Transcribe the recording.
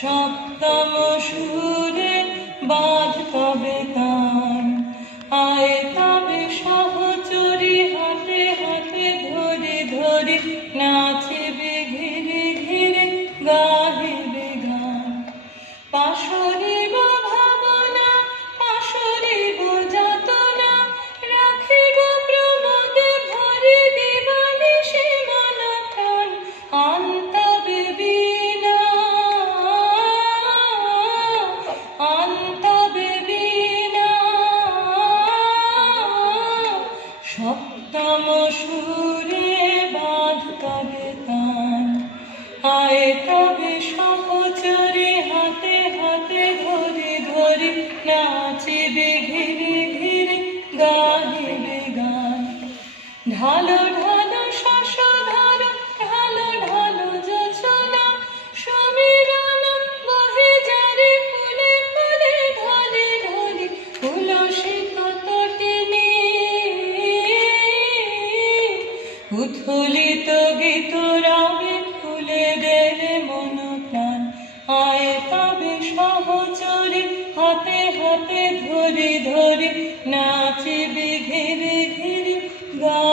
সপ্তম সুরে বাঁধ তবে তান আয় তবে সহচরি, হাতে হাতে ধরে ধরে নাচবে ঘিরে ঘিরে, গাহিবে গান। পাশরিব সপ্তম সুরে বাঁধ তবে তান আয় তবে সহচরে হাতে হাতে ধরে ধরে নাচিবে ঘিরে ঘিরে গাহিবে গান। ঢালো ঢালো উৎফুলিত গীত রাগে ফুলে গেলে মন প্রাণ আয় পাবে সহচরে, হাতে হাতে ধরে ধরে, নাচে ঘিরে ঘিরে গা